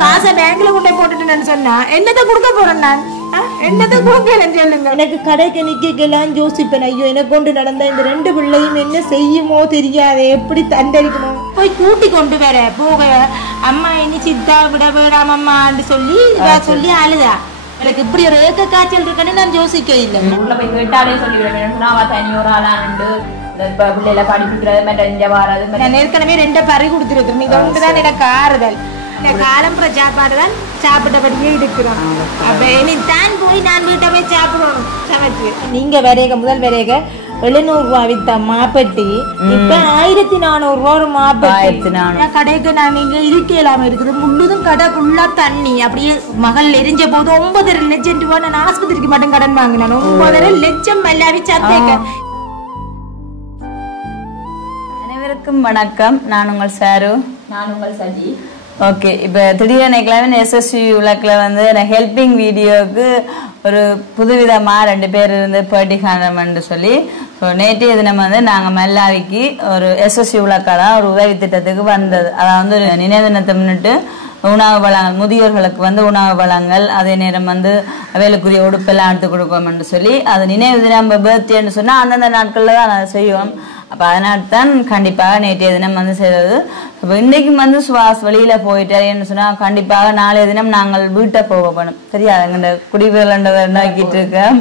காசை பேங்க்ல கொண்டே போட்டுட்டேன்னு சொன்னா என்னத்தை கொடுக்க போறேன் நான்? என்னத்தை கொடுக்கலன்னு சொல்லுங்க. எனக்கு கடைக்கு நிக்கலாம் யோசிப்பேன். ஐயோ எனக்கு கொண்டு நடந்த இந்த 2 பிள்ளையும் என்ன செய்யுமோ தெரியாது, எப்படி தண்டரிக்கணும். போய் கூட்டி கொண்டு வர போக அம்மா இனி சித்தா விட வேடாம் அம்மான்னு சொல்லி சொல்லி அழுதா. எனக்கு இப்படி ஒரு ஏக்க காய்ச்சல் இருக்குன்னு நான் யோசிக்க இல்லை. உள்ள போய் கேட்டாலே சொல்லி விட தனியோர் ஆளாண்டு பிள்ளைல படிப்புறது வராது. நான் ஏற்கனவே 2 பறி கொடுத்துருக்கேன். நீங்க ஒன்றுதான் எனக்கு ஆறுதல். காலம்புற சாப்பாடு தான் சாப்பிட்டபடியே இருக்கிறோம். அப்ப இனி தான் போய் நான் வீட்டை போய் சாப்பிடணும் சமைச்சு. நீங்க வரைக முதல் வரைக 700 ரூபாய் வித்த மாப்பட்டி இப்ப 1400 ரூபாய் ஒரு மாப்பட்டி. கடைக்கு நான் இங்க இருக்கலாம இருக்குது. முழுதும் கடை ஃபுல்லா தண்ணி. அப்படியே மகள் எரிஞ்ச போது 9.5 லட்சம் ரூபாய் நான் ஆஸ்பத்திரிக்கு மட்டும் கடன் வாங்கினேன். 9.5 லட்சம் எல்லாமே சத்தேக்க. அனைவருக்கும் வணக்கம். நான் உங்கள் சாரு. நான் உங்கள் சஜி. ஓகே, இப்போ திடீரென எஸ்எஸ்சி விளக்கில் வந்து ஹெல்பிங் வீடியோவுக்கு ஒரு புதுவிதமாக 2 பேர் இருந்து பேட்டி காணணும்னு சொல்லி நேற்றைய தினம் வந்து நாங்கள் மல்லாவிக்கு ஒரு எஸ்எஸ்சி விளக்கால ஒரு உதவி திட்டத்துக்கு வந்தது. அதாவது வந்து ஒரு நினைவு தினத்தை முன்னிட்டு உணவு வளங்கள், முதியோர்களுக்கு வந்து உணவு வளங்கள், அதே நேரம் வந்து அவைகளுக்குரிய உடுப்பெல்லாம் எடுத்து கொடுப்போம்னு சொல்லி அது நினைவு தினம் பர்த்டேன்னு சொன்னால் அந்தந்த நாட்களில் தான் அதை செய்வோம். அப்போ அதனால தான் கண்டிப்பாக நேற்றைய தினம் வந்து செய்தது. இப்போ இன்றைக்கும் வந்து சுவாஸ் வெளியில் போயிட்டாருன்னு சொன்னால் கண்டிப்பாக நாளைய தினம் நாங்கள் வீட்டை போகணும். சரியா, எங்கள்ட குடிவேலண்டதை நோக்கிட்டு இருக்கோம்.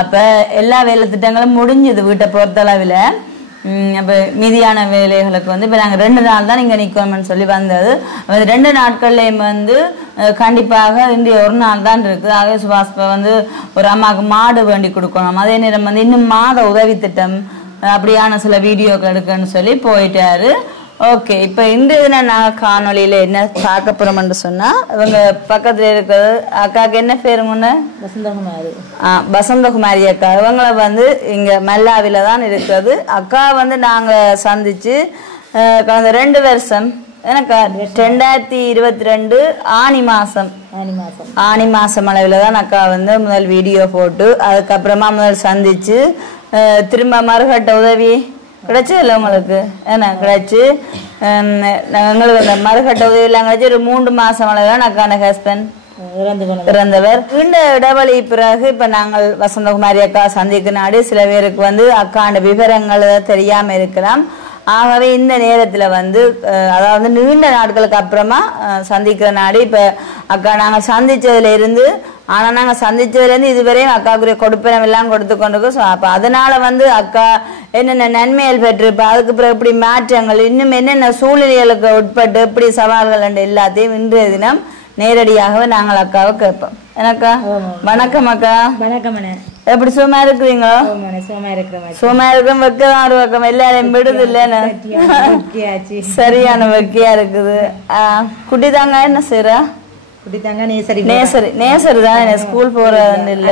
அப்போ எல்லா வேலை திட்டங்களும் முடிஞ்சுது வீட்டை பொறுத்தளவில். அப்போ மீதியான வேலைகளுக்கு வந்து இப்போ நாங்கள் 2 நாள் தான் இங்கே நிற்கணும்னு சொல்லி வந்தது. 2 நாட்கள்லேயும் வந்து கண்டிப்பாக இன்றைய ஒரு நாள் தான் இருக்குது. ஆகவே சுபாஷ் வந்து ஒரு அம்மாவுக்கு மாடு வேண்டி கொடுக்கணும். அதே நேரம் வந்து இன்னும் மாத உதவி திட்டம் அப்படியான சில வீடியோக்கள் எடுக்கன்னு சொல்லி போயிட்டாரு. ஓகே, இப்போ இந்த இதில் நாங்கள் காணொலியில் என்ன பார்க்க போகிறோம்னு சொன்னால் இவங்க பக்கத்தில் இருக்கிறது அக்காவுக்கு என்ன பேரு முன்ன? வசந்தகுமாரி. வசந்தகுமாரி அக்கா. இவங்களை வந்து இங்கே மல்லாவில தான் இருக்கிறது. அக்கா வந்து நாங்கள் சந்திச்சு கடந்த 2 வருஷம் எனக்கு 2022 ஆனி மாசம் அளவில் தான் அக்கா வந்து முதல் வீடியோ போட்டு அதுக்கப்புறமா முதல் சந்திச்சு திரும்ப மறுகட்ட உதவி கிடைச்சு இல்லை உங்களுக்கு ஏன்னா கிடைச்சு எங்களுக்கு அந்த மறுகட்ட உதவி எல்லாம் கிடைச்சி ஒரு 3 மாசம் அளவில் அக்கான ஹஸ்பண்ட் இறந்தவர். இந்த இடைவெளி பிறகு இப்ப நாங்கள் வசந்தகுமாரி அக்கா சந்திக்க நாடு சில பேருக்கு வந்து அக்காண்ட விவரங்கள் தெரியாம இருக்கலாம். ஆகவே இந்த நேரத்துல வந்து அதாவது நீண்ட நாட்களுக்கு அப்புறமா சந்திக்கிற நாடு இப்ப அக்கா நாங்கள் சந்திச்சதுல இருந்து நாங்க சந்திச்சதுல இருந்து இதுவரையும் அக்காக்குரிய கொடுப்பனம் எல்லாம் கொடுத்து கொண்டிருக்கோம். அப்ப அதனால வந்து அக்கா என்னென்ன நன்மைகள் பெற்றிருப்பா, அதுக்கு பிறகு எப்படி மாற்றங்கள், இன்னும் என்னென்ன சூழ்நிலைகளுக்கு உட்பட்டு எப்படி சவால்கள் என்ற எல்லாத்தையும் இன்றைய தினம் நேரடியாகவே நாங்கள் அக்காவை கேட்போம். எனக்கா வணக்கம் அக்கா. வணக்கம். எப்படி சும்மா இருக்கிறீங்களோ? சும்மா இருக்கும் வெக்கதான் ஒரு பக்கம் எல்லாரையும் விடுது இல்லன்னு சரியான வெக்கையா இருக்குது. குட்டி தாங்க என்ன செய்யறா? நேசரி தான் ஸ்கூல் போறது இல்ல,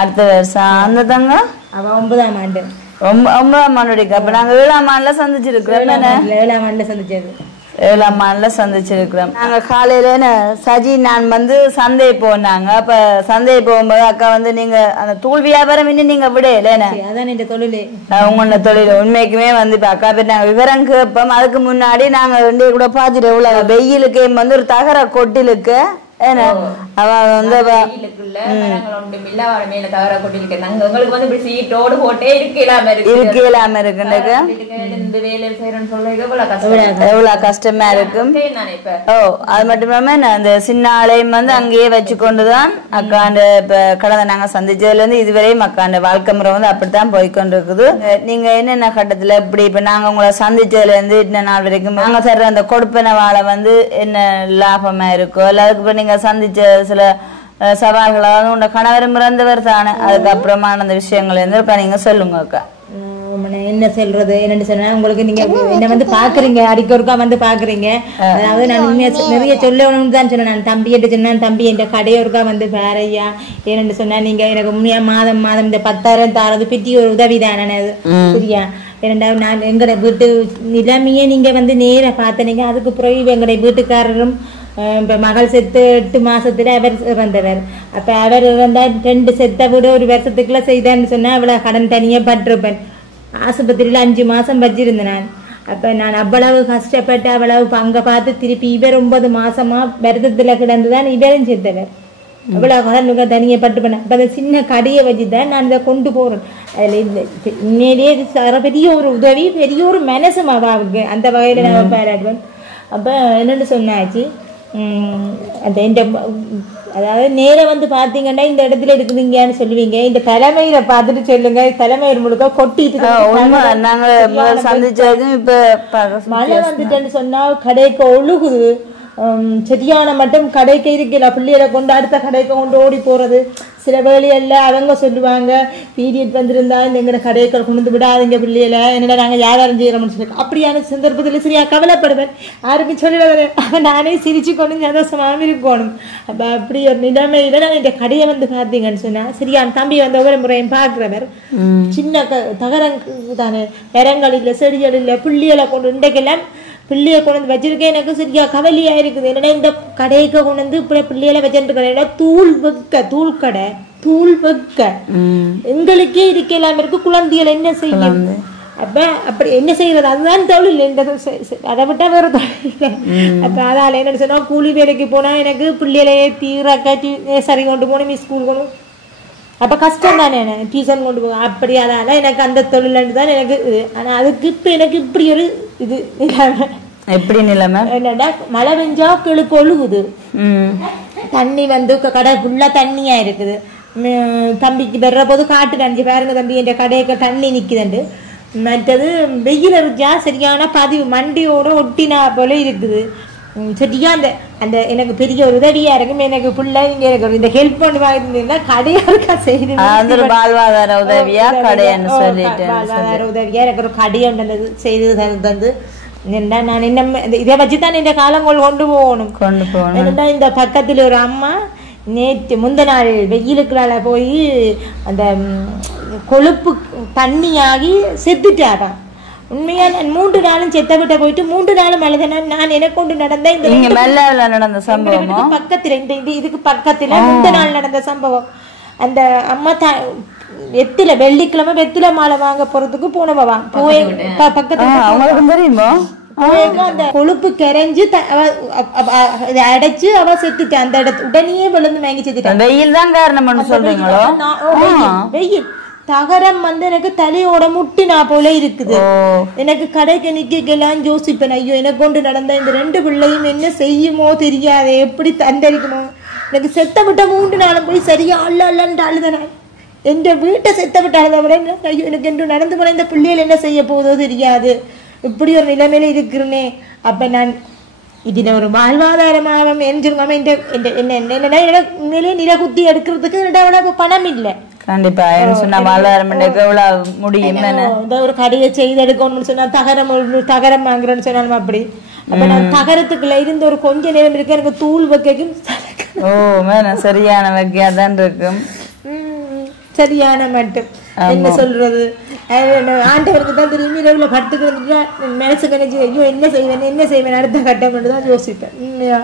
அடுத்த வருஷம். அந்த தாங்க 9ஆம் ஆண்டு. 9ஆம் ஆண்டு. அப்ப நாங்க 7ஆம் ஆண்டுல சந்திச்சிருக்கிறோம். 7ஆம் ஆண்டுல சந்திச்சது. 7ஆம் ஆண்டுல சந்திச்சிருக்கிறோம். நாங்க காலையில சஜி நான் வந்து சந்தை போனாங்க. அப்ப சந்தை போகும்போது அக்கா வந்து நீங்க அந்த தூள் வியாபாரம் இன்னும் நீங்க விடையில உங்களோட தொழில் உண்மைக்குமே வந்து இப்ப அக்கா பேர் நாங்க விவரம் கேட்போம். அதுக்கு முன்னாடி நாங்க 2 கூட பாத்துட்டு எவ்வளவு வெயிலுக்கு வந்து ஒரு தகர கொட்டிலுக்கு ஏன்னா அவ வந்து இருக்கலாம இருக்கு எவ்வளவு கஷ்டமா இருக்கும். ஓ அது மட்டும் இல்லாம அந்த சின்ன ஆலயம் வந்து அங்கேயே வச்சு கொண்டுதான் அக்காண்ட இப்ப கடந்த நாங்க சந்திச்சதுல இருந்து இதுவரையும் அக்காண்ட வாழ்க்கை முறை வந்து அப்படித்தான் போய்கொண்டு இருக்குது. நீங்க என்னென்ன கட்டத்துல இப்படி இப்ப நாங்க உங்களை சந்திச்சதுல இருந்து இன்ன நாள் வரைக்கும் நாங்க தர்ற அந்த கொடுப்பன வாழை வந்து என்ன லாபமா இருக்கோ இல்ல அதுக்கு நீங்க சந்திச்ச சில சவால்கள், அதாவது உங்க கணவரும் இறந்தவர் தானே, அதுக்கப்புறமா அந்த விஷயங்கள் இருந்து நீங்க சொல்லுங்க அக்கா. என்ன சொல்றது என்னன்னு சொன்னா உங்களுக்கு நீங்க என்ன வந்து பாக்குறீங்க அடிக்கொருக்கா வந்து பாக்குறீங்க. அதாவது நான் நிறைய சொல்லணும்னு தான் சொன்னேன். நான் தம்பிகிட்ட சொன்னேன், தம்பி என் கடையோருக்கா வந்து வேறையா ஏன்னு சொன்னா நீங்க எனக்கு உண்மையா மாதம் இந்த 10,000 தாரது பித்தி ஒரு உதவி தானே அது புரியா. ஏனென்றால் நான் எங்கட வீட்டு நிலைமையே நீங்க வந்து நேர பார்த்தனீங்க. அதுக்கு பிறகு எங்களுடைய வீட்டுக்காரரும் இப்போ மகள் செத்து 8 மாசத்துல அவர் இறந்தவர். அப்போ அவர் இறந்தால் 2 செத்தை விட ஒரு வருஷத்துக்குள்ள செய்தான்னு சொன்னால் அவ்வளோ கடன் தனியாக பட்டிருப்பேன். ஆஸ்பத்திரியில் 5 மாசம் வச்சிருந்தேன் நான். அப்ப நான் அவ்வளவு கஷ்டப்பட்டு அவ்வளவு அங்க பார்த்து திருப்பி இவர் 9 மாசமா விரதத்துல கிடந்துதான் இவரும் செத்தவர். அவ்வளவு காரணங்க தனியை பட்டு பண்ண. அப்ப அந்த சின்ன கடையை வச்சுதான் நான் இதை கொண்டு போறேன். அதுல உண்மையிலேயே பெரிய ஒரு உதவி, பெரிய ஒரு மனசும் அவாவுக்கு அந்த வகையில நான் பாராட்டுவேன். அப்ப என்னன்னு சொன்னாச்சு, அந்த இந்த அதாவது நேரம் வந்து பாத்தீங்கன்னா இந்த இடத்துல இருக்குதுங்கன்னு சொல்லுவீங்க, இந்த தலைமையில பார்த்துட்டு சொல்லுங்க, தலைமையில் முழுக்க கொட்டிட்டு மழை வந்துட்டேன்னு சொன்னா கடைக்கு ஒழுகுது சரியான மட்டும். கடைக்கு இருக்கல பிள்ளைகளை கொண்டு அடுத்த கடைக்கு கொண்டு ஓடி போறது. சில வேலையல்ல அவங்க சொல்லுவாங்க பீரியட் வந்திருந்தா இந்த கடைக்கள் கொண்டு விடாதீங்க பிள்ளைகளை, என்னடா நாங்க யாரும் செய்யறோம்னு சொல்லி அப்படியான சந்தர்ப்பத்தில் சரியா கவலைப்படுவேன். யாருக்கும் சொல்லிடுவேன், நானே சிரிச்சு கொண்டு சந்தோஷமாகவும் இருக்கணும். அப்ப அப்படி ஒரு நிலைமையில நான் இந்த கடையை வந்து பார்த்தீங்கன்னு சொன்னா சரியான தம்பி வந்து ஒவ்வொரு முறையும் பார்க்கிறவர் சின்ன தகரங் தானே மரங்களில் செடிகளில் பிள்ளைகளை கொண்டு இன்றைக்கெல்லாம் பிள்ளைய கொண்டு வந்து வச்சிருக்கேன். எனக்கு சரியா கவலையா இருக்குது. என்னன்னா இந்த கடைக்கு கொண்டு வந்து இப்ப பிள்ளைகளை வச்சிருக்கேன். தூள் வைக்க தூள் கடை தூள் வைக்க எங்களுக்கே இருக்கலாம் இருக்கு. குழந்தைகள் என்ன செய்யும்? அப்ப அப்படி என்ன செய்யறது? அதுதான் தொழில். அதை விட்டா வேற தொழில். அப்ப அதால என்ன சொன்னா கூலி வேலைக்கு போனா எனக்கு பிள்ளைகளை தீராக்கி சரி கொண்டு போகணும், ஸ்கூல் போகணும். அப்ப கஷ்டம் தானே டியூஷன் கொண்டு போக. அப்படி அதால எனக்கு அந்த தொழில் தான் எனக்கு. ஆனா அதுக்கு இப்ப எனக்கு இப்படி ஒரு இது எப்படி நிலைமை என்னடா, மழை பெஞ்சா கிழக்கு ஒழுகுது, தண்ணி வந்து கடை ஃபுல்லா தண்ணியா இருக்குது. தம்பிக்கு வர்ற போது காட்டு நஞ்சு பாருங்க தம்பி என் கடைக்கு தண்ணி நிக்குதுண்டு. மற்றது வெயில் இருக்கா சரியான பதிவு மண்டியோட ஒட்டினா போல இருக்குது. சரியா அந்த அந்த எனக்கு பெரிய ஒரு உதவியா இருக்கும். எனக்கு பிள்ளை எனக்கு இந்த ஹெல்ப் பண்ணுவாங்க கடையா இருக்கா செய்து வாழ்வாதார உதவியா கடையான்னு சொல்லிட்டு வாழ்வாதார உதவியா எனக்கு ஒரு கடையை செய்து தந்து நான் இன்னும் இதை வச்சுதான் இந்த காலங்கள் கொண்டு போகணும். என்னன்னா இந்த பக்கத்துல ஒரு அம்மா நேற்று முந்த நாள் வெயிலுக்குள்ளால போய் அந்த கொழுப்பு தண்ணியாகி செத்துட்டாராம். உண்மையா நான் 3 நாளும் செத்த விட்ட போயிட்டு 3 நாளும் அழுதனா. நான் எனக்கு கொண்டு நடந்த இந்த நடந்த சம்பவம் பக்கத்துல இந்த இதுக்கு பக்கத்துல முந்த நாள் நடந்த சம்பவம். அந்த அம்மா வெத்தில வெள்ளிக்கிழமை வெத்தில மாலை வாங்க போறதுக்கு போனவா போய் பக்கத்துல தெரியுமா அந்த கொழுப்பு கரைஞ்சு அடைச்சு அவ செத்துட்டா. அந்த இடத்து உடனே விழுந்து வாங்கி செத்துட்டா. வெயில் தான் காரணம் சொல்றீங்களோ? வெயில் தகரம் வந்து எனக்கு தலையோட முட்டினா போல இருக்குது. எனக்கு கடைக்கு நிக்கலாம் யோசிப்பேன், ஐயோ எனக்கு கொண்டு நடந்த இந்த 2 பிள்ளையும் என்ன செய்யுமோ தெரியாது, எப்படி தந்தரிக்குமோ. எனக்கு செத்த விட்ட 3 நாளும் போய் சரியா அள்ளன்னு அழுதன. என் வீட்டை செத்த விட்ட அழுத விட ஐயோ எனக்கு என்று நடந்து போன இந்த பிள்ளைகள் என்ன செய்ய போதோ தெரியாது, இப்படி ஒரு நிலைமையில இருக்கிறேனே. அப்ப நான் இதுல ஒரு வாழ்வாதாரமாக எஞ்சிருக்காம என்னன்னா உண்மையிலே நிலகுத்தி எடுக்கிறதுக்கு என்னோட பணம் இல்லை. கண்டிப்பா முடியும். ஒரு கடையை செய்து எடுக்கணும்னு சொன்னா தகரம் வாங்குறேன்னு சொன்னாலும் அப்படி. அப்ப நான் தகரத்துக்குள்ள இருந்து ஒரு கொஞ்ச நேரம் இருக்க எனக்கு தூள் வைக்கும். சரியான வைக்காதான் இருக்கும். சரியான மட்டும் என்ன சொல்றது, ஆண்டவருக்கு தான் தெரியும். இரவுல படுத்துக்கிட்டு மனசு கணிச்சு ஐயோ என்ன செய்வேன் அடுத்த கட்டம் தான் யோசிப்பேன். உண்மையா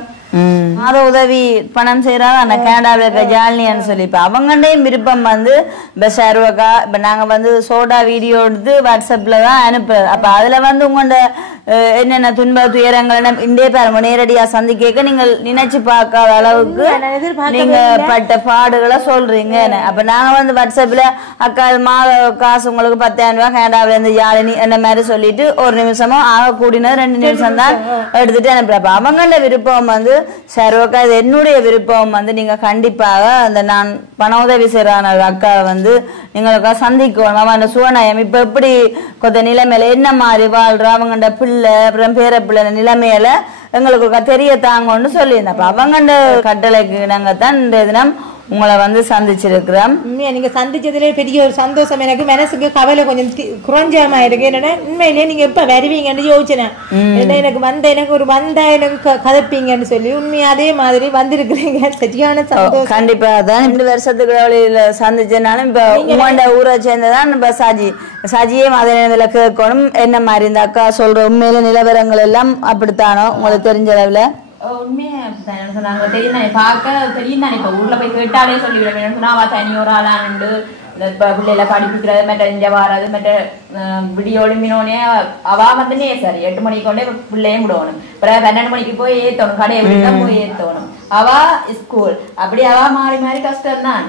மாத உதவி பணம் செய்யறாங்க அந்த கனடாவில் இருக்க ஜாலினியான்னு சொல்லி இப்ப அவங்கண்டையும் விருப்பம் வந்து இப்ப ஷர்வக்கா இப்ப நாங்க வந்து சோடா வீடியோ எடுத்து வாட்ஸ்அப்ல தான் அனுப்புறது. அப்ப அதுல வந்து உங்களோட என்னென்ன துன்ப துயரங்கள் இண்டே பாருங்க நேரடியா சந்திக்க நீங்கள் நினைச்சு பார்க்காத அளவுக்கு நீங்க பட்ட பாடுகளை சொல்றீங்க. அப்ப நாங்க வந்து வாட்ஸ்அப்ல அக்கா மாத காசு உங்களுக்கு 10,000 ரூபாய் கனடாவில இருந்து ஜாலினி அந்த மாதிரி சொல்லிட்டு ஒரு நிமிஷமோ ஆக கூடினது 2 நிமிஷம் தான் எடுத்துட்டு அனுப்புறப்ப அவங்களோட விருப்பம் வந்து சர்வக்கா இது என்னுடைய விருப்பம் வந்து நீங்க கண்டிப்பாக அந்த நான் பண உதவி செய்யறான அக்கா வந்து நீங்களுக்கா சந்திக்கணும். அந்த சுவநயம் இப்ப எப்படி கொஞ்ச நிலைமையில என்ன மாதிரி வாழ்ற அவங்கண்ட பிள்ளை அப்புறம் பேர பிள்ளை நிலைமையில எங்களுக்கு தெரிய தாங்கன்னு சொல்லியிருந்தேன். அப்ப அவங்கண்ட கட்டளைக்கு நாங்க தான் இந்த தினம் உங்களை வந்து சந்திச்சிருக்கிறோம். நீங்க சந்திச்சதுல பெரிய ஒரு சந்தோஷம். எனக்கு மனசுக்கு கவலை கொஞ்சம் குறைஞ்சமா இருக்கு. என்னன்னா உண்மையிலேயே நீங்க எப்ப வருவீங்கன்னு யோசிச்சேன். எனக்கு எனக்கு கதைப்பீங்கன்னு சொல்லி உண்மையா அதே மாதிரி வந்திருக்கிறீங்க. சரியான சந்தோஷம். கண்டிப்பா தான் 2 வருஷத்துக்கு வழியில சந்திச்சனாலும் இப்ப உங்களோட ஊரை சேர்ந்ததான் இப்ப சாஜியே அதே நேரத்துல கேட்கணும் என்ன மாதிரி இந்த அக்கா சொல்ற உண்மையில நிலவரங்கள் எல்லாம் அப்படித்தானோ உங்களுக்கு தெரிஞ்ச அளவுல உண்மையா சொன்னாங்க தெரியும் தானே பார்க்க தெரியும் தானே. இப்ப ஊர்ல போய் கேட்டாலே சொல்லிவிடுவேன் சொன்னா அவ தனி ஒரு ஆளாண்டு பிள்ளைல படிப்பிக்கிறது மற்ற இந்த வாரது மற்ற விடியோடு மீனோனே அவ வந்து சரி 8 மணிக்கு கொண்டே பிள்ளையும் விடணும். அப்புறம் 12 மணிக்கு போய் ஏத்தணும், கடையை விட்டுதான் போய் ஏத்தணும். அவ ஸ்கூல் அப்படி அவ மாறி மாறி கஷ்டம் தான்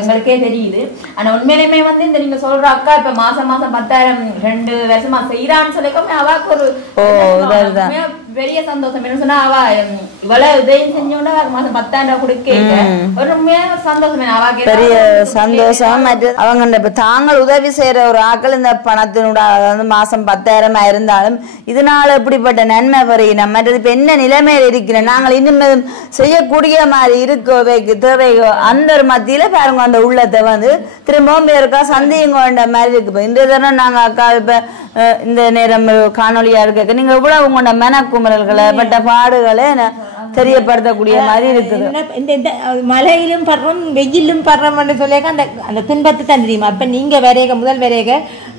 எங்களுக்கே தெரியுது. ஆனா உண்மையிலுமே வந்து இந்த நீங்க சொல்ற அக்கா இப்ப மாசம் 10,000 2 வருஷமா செய்யறான்னு சொல்லிக்கோமே அவாக்கு ஒரு பெரிய சந்தோஷம். என்ன சொன்னா அவ இவ்வளவு உதயம் செஞ்சோன்னா மாசம் 10,000 கொடுக்க ஒரு உண்மையான சந்தோஷம். அவாக்கு பெரிய சந்தோஷம். அவங்க இப்ப தாங்கள் உதவி செய்யற ஒரு ஆக்கள் இந்த பணத்தினோட அதாவது மாசம் 10,000 இருந்தாலும் இதனால இப்படிப்பட்ட நன்மை வருகிற மற்றது இப்ப என்ன நிலைமையில இருக்கிற நாங்கள் இன்னும் செய்யக்கூடிய மாதிரி இருக்கோவைக்கு தேவையோ அந்த ஒரு மத்தியில பாருங்க அந்த உள்ளத்தை வந்து திரும்பவும் இருக்கா சந்தேகம் கொண்ட மாதிரி இருக்கு. இந்த தரம் நாங்க அக்கா இப்ப இந்த நேரம் காணொலியா இருக்க நீங்க எவ்வளவு உங்களோட மனக்குமரல்களை பட்ட பாடுகளை தெரியப்படுத்தக்கூடிய மாதிரி இருக்குது. மழையிலும் படுறோம் வெயிலும் படுறோம்னு சொல்லியாக்க அந்த அந்த துன்பத்தை தான் தெரியுமா. அப்ப நீங்க வரையக முதல் வரையக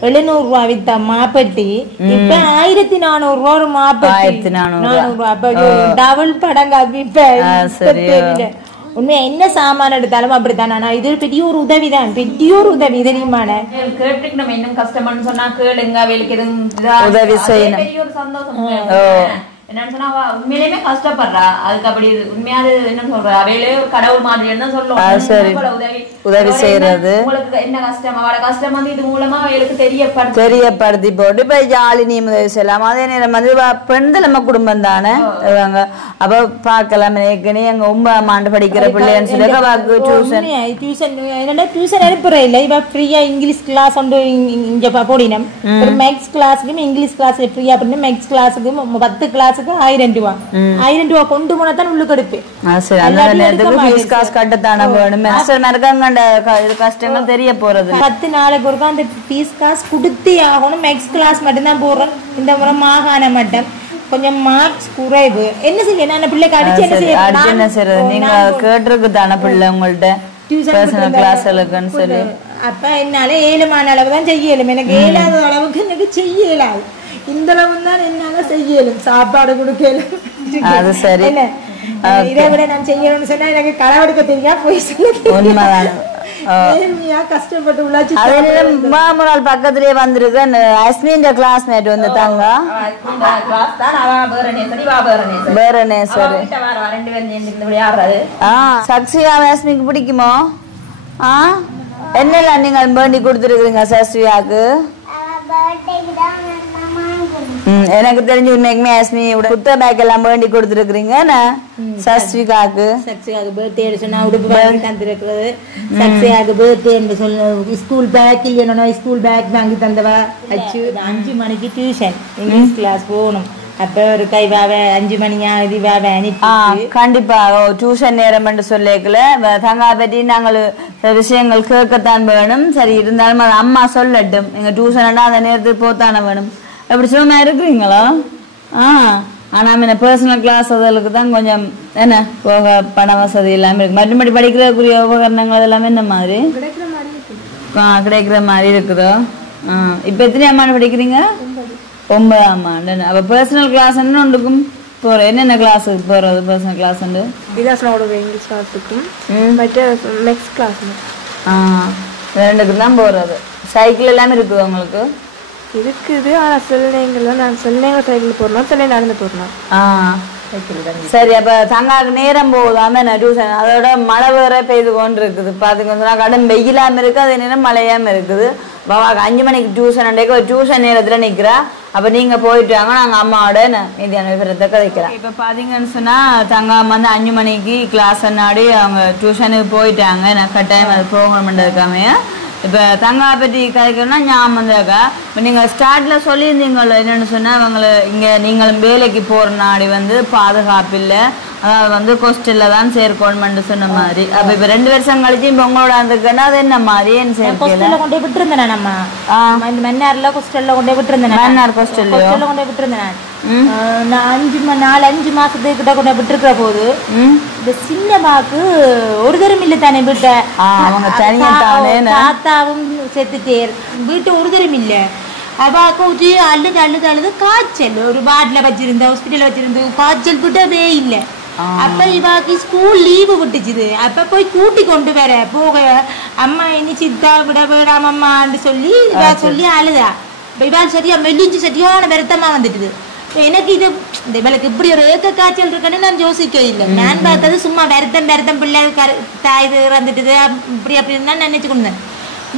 700 ரூபா வித்த மாப்பட்டி இப்ப 1,400 ரூபா ஒரு மாப்பட்டி 400 ரூபா. அப்ப டபுள் படங்க இப்ப உண்மையா என்ன சாமான எடுத்தாலும் அப்படித்தான். ஆனா இது பெரிய ஒரு உதவிதான், பெரிய ஒரு உதவி தெரியுமான. கேட்டுக்கு நம்ம என்ன கஷ்டம்னு சொன்னா கேளுங்க வேலைக்கு எதுவும் உதவி செய்யணும். பெரிய ஒரு சந்தோஷம். என்னன்னு சொன்னா அவ உண்மையிலுமே கஷ்டப்படுறா. அதுக்கு அப்படி உண்மையாது என்ன சொல்ற அவையிலே ஒரு கடவுள் மாதிரி தான் சொல்லுவோம். உதவி செய்யறது உங்களுக்கு என்ன கஷ்டம் அவளோட கஷ்டம் வந்து இது மூலமா அவளுக்கு தெரியப்படுத்தி போட்டு இப்ப ஜாலினியும் உதவி செய்யலாம். அதே நேரம் வந்து பெண்கள் நம்ம குடும்பம் தானே இவங்க அப்ப பாக்கலாம். ஏற்கனவே எங்க 9ஆம் ஆண்டு படிக்கிற பிள்ளைன்னு சொல்லி டியூஷன் அனுப்புறேன் இல்ல இவ ஃப்ரீயா இங்கிலீஷ் கிளாஸ் ஒன்று இங்க போடினம். ஒரு மேக்ஸ் கிளாஸுக்கும் இங்கிலீஷ் கிளாஸ் ஃப்ரீயா அப்படின்னு மேக்ஸ் கிளாஸுக்கும் 10 கிளாஸ் 1,000 ரூபா 1,000 ரூபா கொண்டு போனா தான் உள்ளுக்கு எடுப்பேன். கஷ்டங்கள் தெரிய போறது 10 நாளைக்கு ஒருக்கா அந்த ஃபீஸ் காசு கொடுத்தே ஆகணும். மேக்ஸ் கிளாஸ் மட்டும்தான் போடுறோம். இந்த முறை மாகாண மட்டம் கொஞ்சம் மார்க்ஸ் குறைவு. என்ன செய்ய நான் பிள்ளைக்கு அடிச்சு என்ன செய்ய நீங்க கேட்டிருக்கு தானே பிள்ளை உங்கள்ட்ட டியூஷன் கிளாஸ்களுக்குன்னு சொல்லி. அப்ப என்னால 7மான அளவு தான் செய்யலும். எனக்கு 7ஆவது அளவுக்கு எனக்கு செய்யலாது. இந்த அளவு தான் என்னால செய்யலும். சாப்பாடு கொடுக்கலும். அது சரி. இதை விட நான் செய்யணும்னு சொன்னா எனக்கு களவெடுக்க தெரியா போய் சொல்ல கஷ்டப்பட்டு உள்ளாச்சு. மாமூல் பக்கத்திலேயே வந்திருக்கு அஸ்மின் கிளாஸ்மேட் வந்து தாங்க சக்ஷியா அஸ்மிக்கு பிடிக்குமோ? என்னெல்லாம் நீங்கள் வேண்டி கொடுத்துருக்குறீங்க சஸ்வியாக்கு? எனக்கு தெரிஞ்சு உண்மைக்குமே அஸ்மி புத்த பேக் எல்லாம் வேண்டி கொடுத்துருக்கீங்க சஸ்விகாக்கு. சக்ஷியாக்கு பர்த்டே சொன்னா உடுப்பு வாங்கி தந்துருக்குறது. சக்ஷியாக்கு பர்த்டே என்று சொல்ல ஸ்கூல் பேக் இல்லைன்னா ஸ்கூல் பேக் வாங்கி தந்தவா. 5 மணிக்கு டியூஷன் இங்கிலீஷ் கிளாஸ் போகணும். அப்ப ஒரு கைவாவ 5 மணியா இதுவாவ அனுப்பி கண்டிப்பா டியூஷன் நேரம் என்று சொல்லிக்கல தங்கா பற்றி நாங்கள் விஷயங்கள் கேட்கத்தான் வேணும். சரி இருந்தாலும் அது அம்மா சொல்லட்டும். எங்க டியூஷன் அந்த நேரத்துக்கு போத்தானே வேணும். அப்படி சும்மா இருக்கிறீங்களா? ஆனா பர்சனல் கிளாஸ் அதற்கு தான் கொஞ்சம் என்ன போக பண வசதி எல்லாமே இருக்கு. மறுபடி படிக்கிறதுக்குரிய உபகரணங்கள் எல்லாமே என்ன மாதிரி கிடைக்கிற மாதிரி இருக்குதோ. இப்ப எத்தனையாம் ஆண்டு படிக்கிறீங்க? 9ஆம் ஆண்டு. அப்ப பர்சனல் கிளாஸ் ஒன்றுக்கும் போற என்னென்ன கிளாஸுக்கு போறது? பர்சனல் கிளாஸ் உண்டு இங்கிலீஷ் கிளாஸுக்கும் மேக்ஸ் கிளாஸ் 2க்கு தான் போறது. சைக்கிள் எல்லாமே இருக்குது உங்களுக்கு? இருக்குது. ஆனா சில நேரங்கள்ல நான் சில நேரம் சைக்கிள் போறோம், சில நடந்து போறோம். சரி அப்ப தங்காக்கு நேரம் போகுதாம டியூஷன் அதோட மழை வேற பெய்து கொண்டு இருக்குது. பாத்துக்கோங்க கடும் வெயிலாம இருக்கு, அதே நேரம் மழையாம இருக்குது. பாபாக்கு 5 மணிக்கு டியூஷன் ஒரு டியூஷன் நேரத்துல நிக்கிறா. அப்ப நீங்க போயிட்டு வாங்க, நாங்க அம்மாவோட மீதியான விவரத்தை கதைக்கிறோம். இப்ப பாத்தீங்கன்னு சொன்னா தங்காம வந்து 5 மணிக்கு கிளாஸ் நாடி அவங்க டியூஷனுக்கு போயிட்டாங்க. நான் கட்டாயம் அது போகணும்ன்றதுக்காம இப்ப தங்கா பற்றி கதைக்கணும்னா ஞாபகம் வந்தாக்கா இப்போ நீங்க ஸ்டார்ட்ல சொல்லியிருந்தீங்களோ என்னன்னு சொன்னா அவங்களை இங்க நீங்கள் வேலைக்கு போற நாடி வந்து பாதுகாப்பு இல்லை, அதாவது வந்து ஹாஸ்டல்ல தான் சேர்க்கணும்னு சொன்ன மாதிரி. அப்ப இப்ப 2 வருஷம் கழிச்சு இப்ப உங்களோட இருந்துக்குன்னா அது என்ன மாதிரி கொண்டு விட்டு இருந்தேன். நம்ம மன்னார்ல ஹாஸ்டல்ல கொண்டு விட்டு இருந்தேன். மன்னார் ஹாஸ்டல்ல கொண்டு விட்டு இருந்தேன். நான் 4-5 மாசத்துக்கு கிட்ட கொண்டு விட்டுருக்கிற போது இந்த சின்ன பாக்கு ஒரு தரம் இல்ல தானே வீட்டை தாத்தாவும் செத்துட்டே வீட்டு ஒரு தரம் இல்ல. அப்பாக்கு அழுது காய்ச்சல் ஒரு வார்டில் வச்சிருந்த ஹாஸ்பிட்டல் வச்சிருந்து காய்ச்சல் விட்டதே இல்லை. அப்ப இவாக்கு ஸ்கூல் லீவு விட்டுச்சுது. அப்ப போய் கூட்டி கொண்டு வர போக அம்மா இனி சித்தா விட வேணாம் அம்மான்னு சொல்லி இவா சொல்லி அழுதா. இவா சரியா மெலிஞ்சு சரியான வருத்தமா வந்துட்டுது. எனக்கு இது இவளுக்கு இப்படி ஒரு ஏக்க காய்ச்சல் இருக்குன்னு நான் யோசிக்க இல்லை. நான் பார்த்தது சும்மா வருத்தம் பிள்ளை தாய் இறந்துட்டுது இப்படி அப்படின்னு தான் நினைச்சு கொண்டேன்.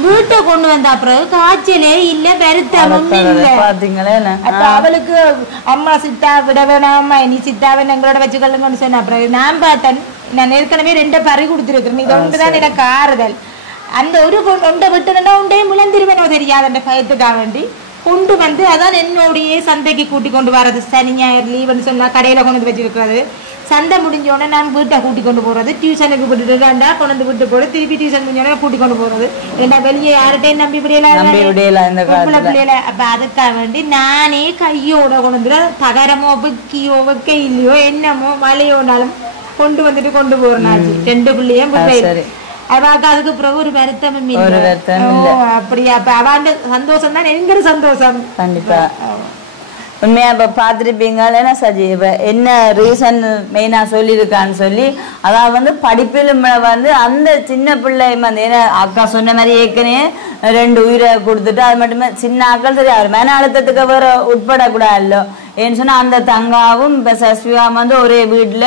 வீட்டை கொண்டு வந்த அப்புறம் காய்ச்சலே இல்ல வருத்தமும் இல்ல. அப்ப அவளுக்கு அம்மா சித்தா விட வேணாமா நீ சித்தாவை எங்களோட வச்சுக்கொள்ளுங்கன்னு சொன்ன. அப்புறம் நான் பார்த்தேன் நான் ஏற்கனவே 2 பறி கொடுத்துருக்கிறேன். இது ஒன்றுதான் எனக்கு ஆறுதல். அந்த ஒரு ஒன்றை விட்டுனா உண்டே முழந்திருவேனோ தெரியாது அந்த பயத்துக்காக வேண்டி கொண்டு வந்து அதான் என்னோடைய சந்தைக்கு கூட்டி கொண்டு வரது. சனி ஞாயிறு லீவுன்னு சொன்னா கடையில கொண்டு வந்து வச்சிருக்கிறது. சந்தை முடிஞ்சோடனே நான் வீட்டை கூட்டி கொண்டு போறது. டியூஷனுக்கு விட்டுட்டு கொண்டு வந்து விட்டு போட திருப்பி டியூஷன் முடிஞ்சோடனே கூட்டி கொண்டு போறது. ஏன்னா வெளியே யார்கிட்டையும் நம்பி பிள்ளைல. அப்ப அதுக்காக வேண்டி நானே கையோட கொண்டு வந்து தகரமோ வெக்கியோ வெக்க இல்லையோ என்னமோ மழையோனாலும் கொண்டு வந்துட்டு கொண்டு போறேன். 2 பிள்ளையும் அவாக்கு அதுக்கு பிறகு ஒரு வருத்தமும் இல்லை. அப்படியா அப்ப அவாண்ட சந்தோஷம் தான் எங்கிற சந்தோஷம். கண்டிப்பா உண்மையா இப்ப பாத்துருப்பீங்க சஜி. இப்ப என்ன ரீசன் மெயினா சொல்லியிருக்கான்னு சொல்லி அதாவது வந்து படிப்பிலும் வந்து அந்த சின்ன பிள்ளை வந்து ஏன்னா அக்கா சொன்ன மாதிரி ஏற்கனவே 2 உயிரை கொடுத்துட்டு அது மட்டுமே சின்ன ஆக்கள் சரி அவர் மன அழுத்தத்துக்கு வேற உட்படக்கூடாது. ஏன்னு சொன்னா அந்த தங்காவும் இப்ப சஸ்விகா வந்து ஒரே வீட்டுல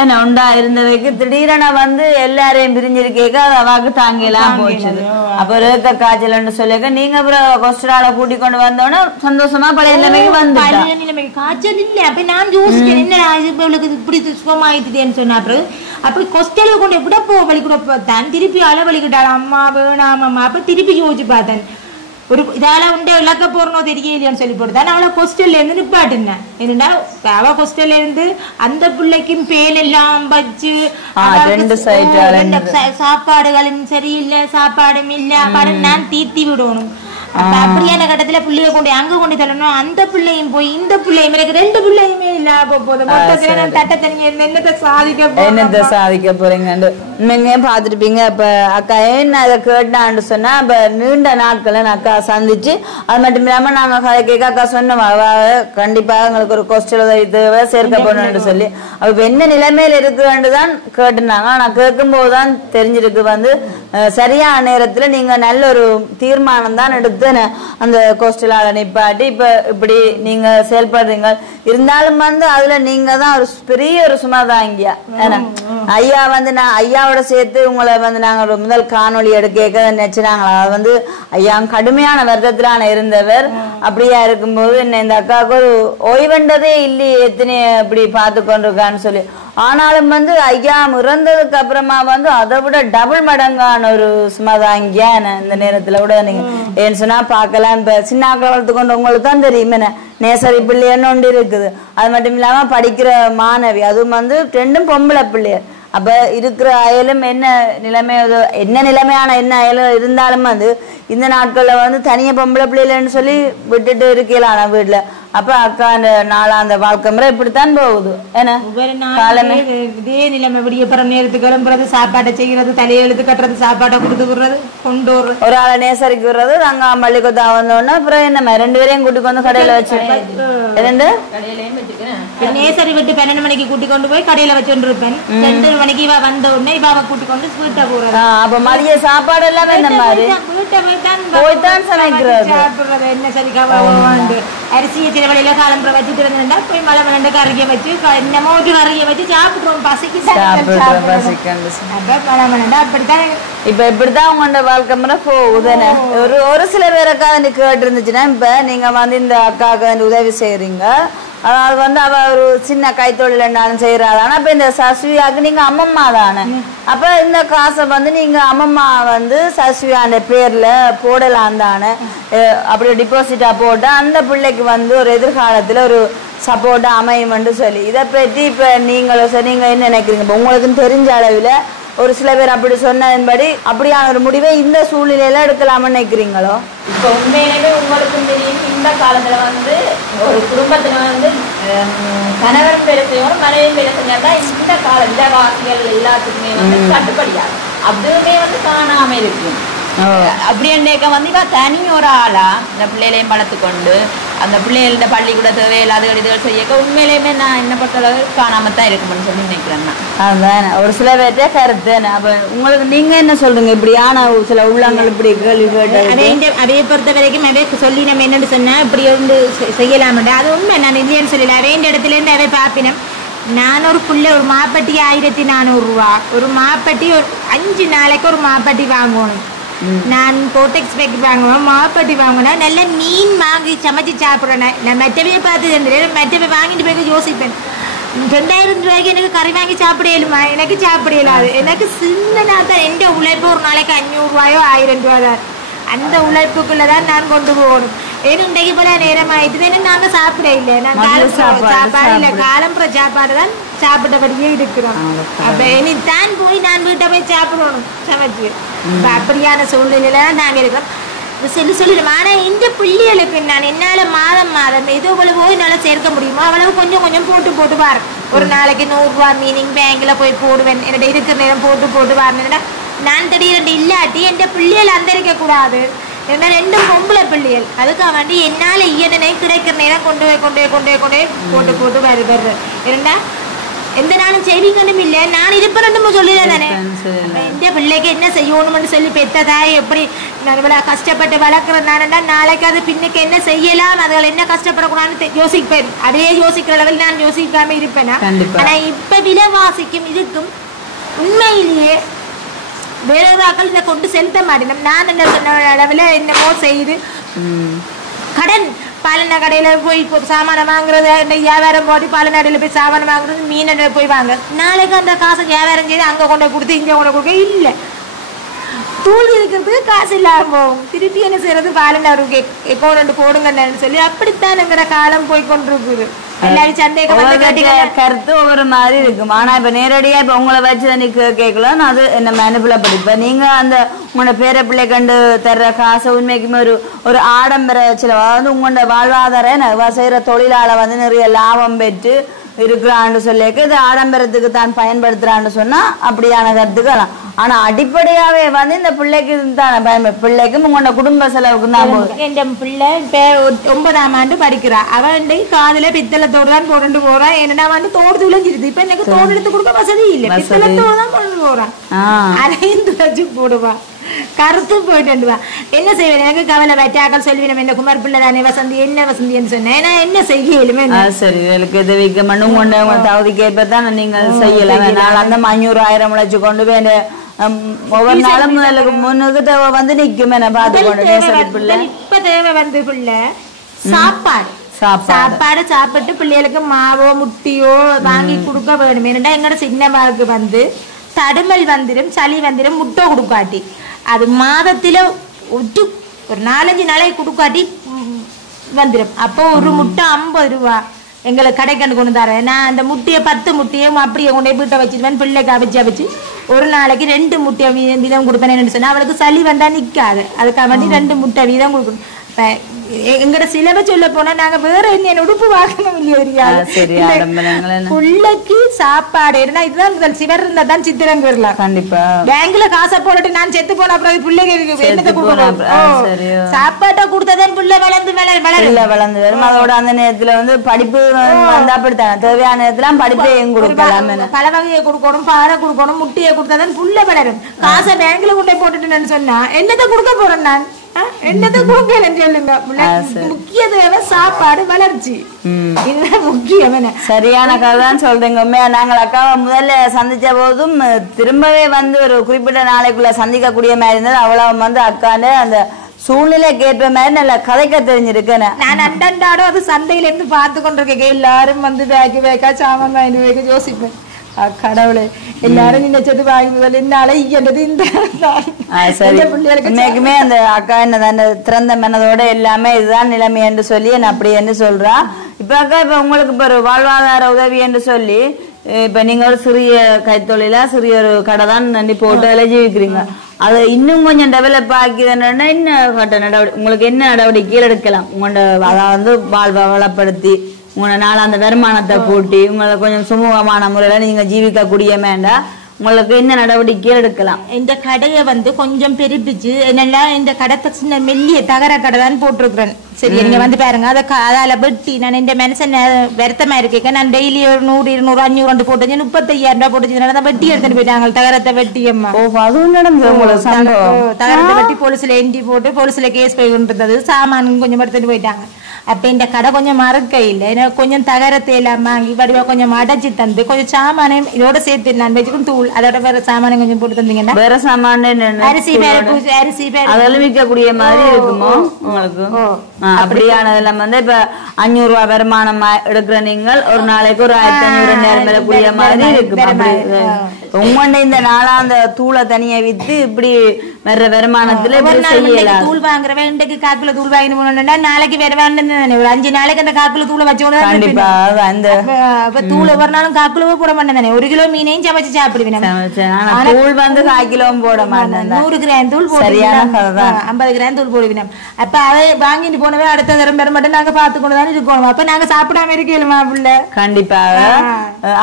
என்ன உண்டா இருந்தவைக்கு திடீரென வந்து எல்லாரையும் பிரிஞ்சிருக்கேக்க அது அவாக்கு தாங்கலாம் போச்சுது. அப்ப ரேக்க காய்ச்சல்னு சொல்லிக்க நீங்க அப்புறம் கொஸ்டரால கூட்டி கொண்டு வந்தோன்னா சந்தோஷமா பழைய நிலைமைக்கு வந்து காய்ச்சல் இல்ல. அப்ப நான் யோசிச்சேன் என்ன இவளுக்கு இப்படி சுகமாயிட்டுதேன்னு சொன்ன. அப்புறம் அப்படி கொஸ்டலுக்கு கொண்டு எப்படியா போ வழி கூட பார்த்தேன். திருப்பி அளவழிக்கிட்டாள் அம்மா வேணாம் அம்மா. அப்ப திருப்பி யோசிச்சு பார்த்தேன் ஒரு இதால உண்டே இழக்க போறனோ தெரியலையான்னு சொல்லி போட்டுதான் அவளை ஹாஸ்டல்ல இருந்து நிப்பாட்டினேன். என்னன்னா அவ ஹாஸ்டல்ல இருந்து அந்த பிள்ளைக்கும் பேன் எல்லாம் வச்சு சாப்பாடுகளும் சரியில்லை சாப்பாடும் இல்ல படம் நான் தீர்த்தி விடணும். அப்படியான கட்டத்துல பிள்ளைய கொண்டு அங்க கொண்டு தரணும். அந்த பிள்ளையும் போய் இந்த பிள்ளையும் எனக்கு 2 பிள்ளையுமே இல்ல போகுது. மொத்தத்துல தட்ட தனிங்க என்னத்தை சாதிக்க போறீங்க நீங்க பாத்துருப்பீங்க. இப்ப அக்கா என்ன அதை கேட்டான்னு சொன்னா இப்ப நீண்ட நாட்களை அக்கா சந்திச்சு அது மட்டும் இல்லாம நாங்க கதை கேட்க அக்கா சொன்னோம் கண்டிப்பா எங்களுக்கு ஒரு கொஸ்டின் உதவி தேவை சேர்க்க போறோம்னு சொல்லி அப்ப என்ன நிலைமையில இருக்குதான் கேட்டுனாங்க. ஆனா கேட்கும் போதுதான் தெரிஞ்சிருக்கு வந்து சரியான நேரத்துல நீங்க நல்ல ஒரு தீர்மானம் தான் எடுத்து அந்த கோஸ்டலால நிப்பாட்டி இப்ப இப்படி நீங்க செயல்படுறீங்க. இருந்தாலும் வந்து அதுல நீங்க தான் ஒரு பெரிய ஒரு சுமதாங்கியா. ஐயா வந்து நான் ஐயாவோட சேர்த்து உங்களை வந்து நாங்க ஒரு முதல் காணொலி எடுக்க நினைச்சுனாங்களா. அது வந்து ஐயா கடுமையான வருத்தத்திலான இருந்தவர். அப்படியா இருக்கும்போது என்ன இந்த அக்காவுக்கு ஒரு ஓய்வென்றதே இல்லையே எத்தனை இப்படி பார்த்து கொண்டிருக்கான்னு சொல்லி. ஆனாலும் வந்து ஐயா இறந்ததுக்கு அப்புறமா வந்து அதை விட டபுள் மடங்கான ஒரு சுமதாங்கியா இந்த நேரத்துல கூட நீங்க ஏன்னு சொன்னா பாக்கலாம். இப்ப சின்ன ஆக்களை வளர்த்து கொண்டு உங்களுக்கு தான் தெரியும் என்ன நேசரி பிள்ளைன்னு ஒன்று இருக்குது. அது மட்டும் இல்லாம படிக்கிற மாணவி அதுவும் வந்து 2 பொம்பளை பிள்ளையர். அப்ப இருக்கிற அயலும் என்ன நிலைமையான என்ன அயலும் இருந்தாலும் வந்து இந்த நாட்கள்ல வந்து தனியா பொம்பளை பிள்ளைலன்னு சொல்லி விட்டுட்டு இருக்கலாம் வீட்டுல. அப்ப அக்கா அந்த நாளாந்த வாழ்க்கை முறை இப்படித்தான் போகுது. ஏன்னா இதே நிலைமை விடிய பிறம் நேரத்துக்கு கிளம்புறது சாப்பாட்டை செய்யறது தலையெழுத்து கட்டுறது சாப்பாட்டை கொடுத்து விடுறது கொண்டு வர்றது ஒரு ஆளை நேசரிக்கு விடுறது நாங்க மல்லிகொத்தா வந்தோன்னா அப்புறம் என்ன 2 பேரையும் கூட்டிக் கொண்டு கடையில வச்சு நேசரி விட்டு 12 மணிக்கு கூட்டி கொண்டு போய் கடையில வச்சுட்டு இருப்பேன். 2 மணிக்கு இவ வந்த உடனே இவாவை கூட்டி கொண்டு வீட்டை போறது. அப்ப மதிய சாப்பாடு எல்லாமே இந்த மாதிரி போய்தான் சமைக்கிறது என்ன சரி கவாண்டு அரிசியை சில வழியில காலம்புற வச்சுட்டு இருந்தா போய் மழை மலண்ட கறியை வச்சு என்னமோ ஒரு கறியை வச்சு சாப்பிடுவோம். பசிக்கு அப்படித்தான் இப்ப இப்படிதான் உங்களோட வாழ்க்கை முறை போகுதுன்னு ஒரு சில பேருக்கா கேட்டு இருந்துச்சுன்னா இப்ப நீங்க வந்து இந்த அக்காவுக்கு உதவி செய்யறீங்க. அதாவது வந்து அவ ஒரு சின்ன கைத்தொழில் என்னாலும் செய்யறாள். ஆனா இப்ப இந்த சஸ்வியாக்கு நீங்க அம்மம்மா தானே. அப்ப இந்த காசை வந்து நீங்க அம்மம்மா வந்து சஸ்வியாண்ட பேர்ல போடலாம் தானே. அப்படி டிபாசிட்டா போட்டா அந்த பிள்ளைக்கு வந்து ஒரு எதிர்காலத்துல ஒரு சப்போர்ட்டா அமையும்னு சொல்லி இதை பற்றி இப்ப நீங்களும் சரி நீங்க என்ன நினைக்கிறீங்க? உங்களுக்கு தெரிஞ்ச அளவுல ஒரு சில பேர் அப்படி சொன்னதன்படி அப்படியான ஒரு முடிவை இந்த சூழ்நிலையில எடுக்கலாம்னு நினைக்கிறீங்களோ? இப்போ உண்மையிலே உங்களுக்கும் தெரியும் இந்த காலத்துல வந்து ஒரு குடும்பத்துல வந்து கணவன் பேரை செய்யணும் மனைவி பேரை செஞ்சாதான் இந்த கால விலைவாசிகள் எல்லாத்துக்குமே வந்து கட்டுப்படியாது. அதுவுமே வந்து காணாம இருக்கும். அப்படி என்னக்க வந்து இவ தனி ஒரு ஆளா இந்த பிள்ளைகளையும் வளர்த்து கொண்டு அந்த பிள்ளைகளோட பள்ளிக்கூட தேவையில்லாத இதுகள் செய்ய உண்மையிலேயுமே நான் என்ன பொறுத்தளவு காணாம தான் இருக்கும்னு சொல்லி நினைக்கிறேன். அதான் ஒரு சில பேர்ட்டே கருத்து. அப்ப உங்களுக்கு நீங்க என்ன சொல்றீங்க? இப்படி ஆனா சில உள்ளங்கள் இப்படி கேள்வி கேட்டு அதையை பொறுத்த வரைக்கும் அவை சொல்லி நம்ம என்னன்னு சொன்னா இப்படி வந்து செய்யலாமண்டா அது உண்மை. நான் இல்லைன்னு சொல்லல. அவையின் இடத்துல இருந்து அவை பாப்பினம். நான் ஒரு புள்ள ஒரு மாப்பட்டி 1400 ரூபா. ஒரு மாப்பட்டி ஒரு 5 நாளைக்கு ஒரு மாப்பட்டி வாங்கணும். நான் கோட்டெக்ஸ் பேக் வாங்குவேன், மாப்பட்டி வாங்கினேன், நல்ல மீன் வாங்கி சமைச்சு சாப்பிட்றேன். நான் மெட்டவே பார்த்து தந்துடுறேன். மெட்டவை வாங்கிட்டு போய் யோசிப்பேன் 2000 ரூபாய்க்கு எனக்கு கறி வாங்கி சாப்பிடலுமா? எனக்கு சாப்பிட இயலாது. எனக்கு சின்னனா தான் எந்த உழைப்பு ஒரு நாளைக்கு 500 ரூபாயோ 1000 ரூபா தான். அந்த உழைப்புக்குள்ளதான் நான் கொண்டு போகணும். ஏன்னா இன்றைக்கு போல நேரம் ஆயிடுது. ஏன்னா நாங்க சாப்பிட இல்லை. நான் சாப்பாடு இல்லை, காலம்புற சாப்பாடு தான் சாப்பிட்டபடியே இருக்கிறோம். அப்ப இனி தான் போய் நான் வீட்டை போய் சாப்பிடணும் சமைச்சு. அப்படியான சூழ்நிலையில நாங்க இருக்கிறோம். சொல்லிடுவோம். ஆனா இந்த பிள்ளைகளுக்கு நான் என்னால மாதம் ஏதோ அவ்வளவு என்னால சேர்க்க முடியுமோ அவ்வளவு கொஞ்சம் கொஞ்சம் போட்டு பாரு. ஒரு நாளைக்கு 100 ரூபா மீனிங் பேங்க்ல போய் போடுவேன். என்னோட இருக்கிற நேரம் போட்டு பாருன்னா நான் திடீரெண்டு இல்லாட்டி என் பிள்ளைகள் அந்தரிக்க கூடாது. ஏன்னா 2 பொம்பளை பிள்ளைகள். அதுக்காக வேண்டி என்னால இயற்கை கிடைக்கிற நேரம் கொண்டு போய் போட்டு வருது. ஏன்னா எந்த நாளும் செய்வீங்கன்னு இல்லை. நான் இருப்பேன்னு சொல்லிடுறேன் தானே. எந்த பிள்ளைக்கு என்ன செய்யணும்னு சொல்லி பெத்த தாய் எப்படி நான் கஷ்டப்பட்டு வளர்க்குறேன்னா நாளைக்கு அது பின்னுக்கு என்ன செய்யலாம், அதுகள் என்ன கஷ்டப்படக்கூடாதுன்னு யோசிப்பேன். அதே யோசிக்கிற அளவில் நான் யோசிக்காம இருப்பேனா? ஆனா இப்ப விலைவாசிக்கும் இதுக்கும் உண்மையிலேயே வேறொரு ஆக்கள் இதை கொண்டு செலுத்த மாட்டேன். நான் என்ன சொன்ன அளவில் என்னமோ செய்து கடன் பாலன கடையில போய் சாமானம் வாங்குறது, வியாபாரம் போட்டு பாலன கடையில போய் சாமானம் வாங்குறது, மீன் போய் வாங்க. நாளைக்கு அந்த காசை வியாபாரம் செய்து அங்க கொண்டு கொடுத்து இங்க கொண்டு கொடுக்க இல்லை. தூள் இருக்கிறதுக்கு காசு இல்லாம போகும். திருப்பி என்ன செய்யறது? பாலன அவருக்கு அக்கௌண்ட் போடுங்கன்னு சொல்லி அப்படித்தான் எங்கிற காலம் போய் கொண்டிருக்குது. கருத்து ஒவ்வொரு மாதிரி இருக்கும். ஆனா இப்ப நேரடியா இப்ப உங்களை வச்சு கேட்கலாம். அது என்ன மேனுபுல படிப்ப நீங்க அந்த உங்களோட பேர பிள்ளை கண்டு தர்ற காசை உண்மைக்குமே ஒரு ஆடம்பர செலவு, அதாவது உங்களோட வாழ்வாதார செய்யற தொழிலாள வந்து நிறைய லாபம் பெற்று இருக்கிறான்னு சொல்லிக்கு இது ஆடம்பரத்துக்கு தான் பயன்படுத்துறான்னு சொன்னா அப்படியான கருத்துக்கலாம். ஆனா அடிப்படையாவே வந்து இந்த பிள்ளைக்கு தான் பிள்ளைக்கும் உங்களோட குடும்ப செலவுக்கு தான் போகுது. என் பிள்ளை இப்ப 9ஆம் ஆண்டு படிக்கிறா. அவன் காதுல பித்தளத்தோடு தான் கொண்டு போறான். என்னன்னா வந்து தோடு துளைஞ்சிருது. இப்ப எனக்கு தோடு எடுத்து கொடுக்க வசதி இல்லை. பித்தளத்தோடு தான் கொண்டு போறான். அதையும் துளைச்சு போடுவான். கருத்து போயிட்டு என்ன செய்வேன்? எனக்கு கவலை வச்சாக்கள் சொல்லி நம்ம என்ன குமார் பிள்ளை தானே வசந்தி என்ன வசந்தின்னு சொன்னேன். என்ன செய்யலுமே சரி விலைக்கு மண்ணும் கொண்டு தகுதிக்கு ஏற்பதான் நீங்கள் செய்யலாம். அந்த 500 1000 முளைச்சு கொண்டு போய் ஒவ்வொரு நாளும் முன்னுக்கு வந்து நிக்கும். என்ன பார்த்து கொண்டு பிள்ளை இப்ப தேவை வந்து பிள்ளை சாப்பாடு சாப்பிட்டு பிள்ளைகளுக்கு மாவோ முட்டியோ வாங்கி கொடுக்க வேணும். ஏன்னா எங்கட சின்னமாவுக்கு வந்து தடுமல் வந்துடும், சளி வந்துடும், முட்டை கொடுக்காட்டி அது மாதத்துல ஒரு 4-5 நாளைக்கு கொடுக்காட்டி வந்துடும். அப்போ ஒரு முட்டை 50 ரூபா எங்களுக்கு கடைக்கண்டு கொண்டு தரேன். நான் அந்த முட்டையை 10 முட்டையும் அப்படியே கொண்டு வீட்டை வச்சுருவேன். பிள்ளைக்கு அவிச்சு ஒரு நாளைக்கு 2 முட்டை வீதம் கொடுப்பேன். என்ன சொன்னா அவளுக்கு சளி வந்தா நிக்காது. அதுக்காக வேண்டி 2 முட்டை வீதம் கொடுக்கணும். எங்கட சிலவை சொல்ல போனா நாங்க வேற என்ன உடுப்பு வாங்கணும் இல்லையா? பிள்ளைக்கு சாப்பாடு ஏன்னா இதுதான் முதல் சிவர் இருந்தா தான் சித்திரம் வரலாம். கண்டிப்பா பேங்க்ல காசை போட்டுட்டு நான் செத்து போன அப்புறம் பிள்ளைக்கு என்னத்தை கொடுக்கணும்? சாப்பாட்டை கொடுத்ததான் பிள்ளை வளர்ந்து வரும். அதோட அந்த நேரத்துல வந்து படிப்பு வந்தா அப்படித்தான் தேவையான நேரத்துல படிப்பையும் கொடுக்கலாம். பல வகையை கொடுக்கணும், பாலை கொடுக்கணும், முட்டையை கொடுத்தாதான் புள்ள வளரும். காசை பேங்க்ல கொண்டு போட்டுட்டுன்னு சொன்னா என்னத்தை கொடுக்க போறேன்? நான் என்னத்தை கொடுக்கலன்னு சொல்லுங்க. முக்கிய தேவை சாப்பாடு, வளர்ச்சி. இதுதான் முக்கியம். சரியான கதைதான் சொல்றீங்க. நாங்கள் அக்காவை முதல்ல சந்திச்ச போதும் திரும்பவே வந்து ஒரு குறிப்பிட்ட நாளைக்குள்ள சந்திக்கக்கூடிய மாதிரி இருந்தது. அவ்வளவு வந்து அக்கான்னு அந்த சூழ்நிலைக்கு ஏற்ற மாதிரி நல்ல கதைக்க தெரிஞ்சிருக்கேன். நான் அண்டண்டாடோ அது சந்தையில இருந்து பார்த்து கொண்டிருக்கேன். எல்லாரும் வந்து வேக்கா சாமான் வாங்கி வைக்க யோசிப்பேன். கடவுளே எல்லாரும் நினைச்சது வாங்கி முதல் என்னால இயன்றது இந்த பிள்ளைகளுக்குமே அந்த அக்கா என்ன திறந்த மனதோட எல்லாமே இதுதான் நிலைமை என்று சொல்லி என்ன அப்படி என்று சொல்றா. இப்ப அக்கா இப்ப உங்களுக்கு இப்ப ஒரு வாழ்வாதார உதவி என்று சொல்லி இப்ப நீங்க ஒரு சிறிய கைத்தொழிலா சிறிய ஒரு கடை தான் நன்றி போட்டு அதில் ஜீவிக்கிறீங்க. அதை இன்னும் கொஞ்சம் டெவலப் ஆக்கிதுன்னா என்ன நடவடிக்கை உங்களுக்கு என்ன நடவடிக்கைகள் எடுக்கலாம்? உங்களோட அதாவது வாழ்வை வளப்படுத்தி உங்களோட நாள் அந்த வருமானத்தை கூட்டி உங்களை கொஞ்சம் சுமூகமான முறையில நீங்க ஜீவிக்கக்கூடிய வேண்டா உங்களுக்கு என்ன நடவடிக்கை எடுக்கலாம்? இந்த கடையை வந்து கொஞ்சம் பெருப்பிச்சு என்னெல்லாம் இந்த கடை சின்ன மெல்லிய தகர கடை தான் போட்டிருக்கிறேன். சரி, நீங்க வந்து பாருங்க. அதால வெட்டி நான் இந்த மனுஷன் வருத்தமா இருக்கேன். நான் டெய்லி ஒரு 100 200 500 போட்டு 35,000 ரூபாய் போட்டு வெட்டி எடுத்துட்டு போயிட்டாங்க. தகரத்தை வெட்டி அம்மா அதுவும் நடந்தது உங்களுக்கு சம்பவம்? தகரத்தை வெட்டி போலீஸ்ல என்டி போட்டு போலீஸ்ல கேஸ் போய் இருந்தது. சாமான் கொஞ்சம் எடுத்துட்டு போயிட்டாங்க. அப்ப இந்த கடை கொஞ்சம் மறுக்க இல்லை. எனக்கு கொஞ்சம் தகரத்தை எல்லாம் வாங்கி வடிவா கொஞ்சம் அடைச்சி தந்து கொஞ்சம் சாமானம் இதோட சேர்த்து நான் வச்சுக்கும் தூள் அதோட வேற சாமானம் கொஞ்சம் போட்டு தந்தீங்கன்னா வேற சாமான அரிசி அதெல்லாம் விற்கக்கூடிய மாதிரி இருக்குமோ உங்களுக்கு? அப்படியானதெல்லாம் வந்து இப்ப 500 ரூபாய் வருமானம் எடுக்கிற நீங்கள் ஒரு நாளைக்கு ஒரு 1500 பெறக்கூடிய மாதிரி இருக்கு. உங்கள்ட இந்த நாளாந்த தூளை தனியா வித்து இப்படி வேற வருமானத்துல தூள் வாங்குறவன் இன்றைக்கு காக்குல தூள் வாங்கி போனா நாளைக்கு வேற வேண்டாம். ஒரு 5 நாளைக்கு அந்த காக்குல தூளை வச்சோட கண்டிப்பா அந்த தூள் ஒரு நாளும் காக்குலவே போட மாட்டேன். 1 கிலோ மீனையும் சமைச்சு சாப்பிடுவேன். தூள் வந்து 1 கிலோ போட மாட்டேன். 100 கிராம் தூள் போடுவேன், 50 கிராம் தூள் போடுவேன். அப்ப அதை வாங்கிட்டு போனவே அடுத்த தரம் பெற மட்டும் நாங்க பாத்துக்கொண்டுதான் இருக்கணும். அப்ப நாங்க சாப்பிடாம இருக்கலுமா புள்ள? கண்டிப்பாக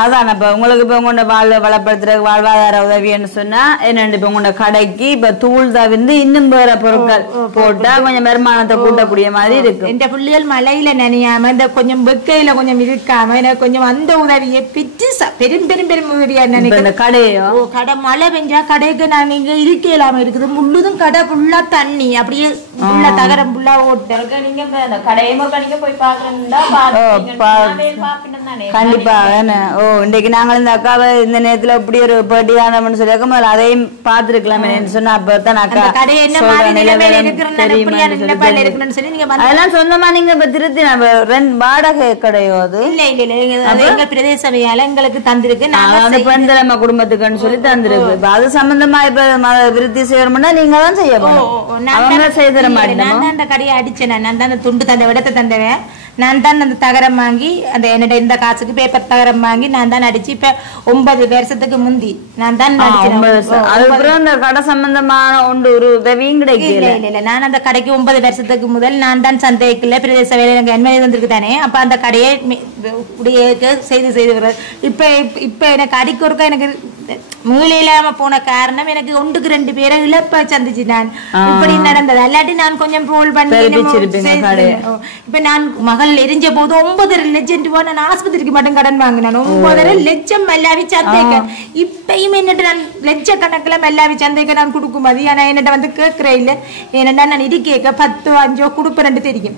அதான். இப்ப உங்களுக்கு இப்ப உங்களோட வளப்படுத்துற வாழ்வாதார உதவின்னு சொன்னா என்னண்டு இப்ப உங்களோட கடைக்கு இப்ப தூள் தவிர்த்து இன்னும் வேற பொருட்கள் போட்டா கொஞ்சம் வருமானத்தை கூட்டக்கூடிய மாதிரி இருக்கு. இந்த புள்ளிகள் மழையில நனையாம இந்த கொஞ்சம் வெக்கையில கொஞ்சம் இருக்காம எனக்கு கொஞ்சம் அந்த உதவியை பிச்சு பெரும் பெரும் பெரும் உதவியா நினைக்கிறேன். கடையோ கடை மழை பெஞ்சா கடைக்கு நாங்க இங்க இருக்க இல்லாம இருக்குது. முழுதும் கடை ஃபுல்லா தண்ணி அப்படியே ஃபுல்லா தகரம் ஃபுல்லா ஓட்டு. நீங்க கடையை போய் பாக்குறீங்களா? கண்டிப்பா. ஓ இன்னைக்கு நாங்கள் இந்த அக்காவை இந்த நேரத்துல இப்படி ஒரு பேட்டியானு சொல்லி முதல்ல அதையும் பாத்துருக்கலாமே சொன்னா அப்பதான் அக்கா அதெல்லாம் சொந்தமா நீங்க இப்ப திருத்தி வாடகை கடையோ? அது இல்ல இல்ல இல்ல எங்க பிரதேச சபையால எங்களுக்கு தந்திருக்கு. பெண்தலைமை குடும்பத்துக்குன்னு சொல்லி தந்திருக்கு. அது சம்பந்தமா இப்ப விருத்தி செய்யணும்னா நீங்க தான் செய்ய நான் அந்த கடையை அடிச்சேன். நான் தான் அந்த துண்டு தந்த விடத்தை தந்தவன். நான் தான் அந்த தகரம் வாங்கி அந்த என்னோட இந்த காசுக்கு பேப்பர் தகரம் வாங்கி நான் தான் அடிச்சு இப்ப 9 வருஷத்துக்கு முந்தி நான் தான் கடை சம்பந்தமான ஒரு உதவியும் கிடைக்கல. இல்ல நான் அந்த கடைக்கு 9 வருஷத்துக்கு முதல் நான் தான் சந்தைக்குள்ள பிரதேச வேலை எனக்கு என்மேலே வந்திருக்கு தானே. அப்ப அந்த கடையை செய்து வர்றது. இப்ப எனக்கு அடிக்கொருக்கா எனக்கு மூளை இல்லாம போன காரணம் எனக்கு 1க்கு 2 பேரை இழப்ப சந்திச்சு நான் இப்படி நடந்தது. அல்லாட்டி நான் கொஞ்சம் ரோல் பண்ணி இப்ப நான் மகள் எரிஞ்ச போது 9.5 லட்சம் ரூபாய் நான் ஆஸ்பத்திரிக்கு மட்டும் கடன் வாங்கினேன். 9.5 லட்சம் மெல்லாவி சந்தைக்க. இப்பயும் என்னட்டு நான் லட்சக்கணக்கில் மெல்லாவி சந்தைக்க நான் கொடுக்கும் போது ஆனா என்னட்ட வந்து கேட்கிறேன் இல்ல. ஏன்னா நான் இது கேட்க 10 5 கொடுப்பேன் தெரியும்.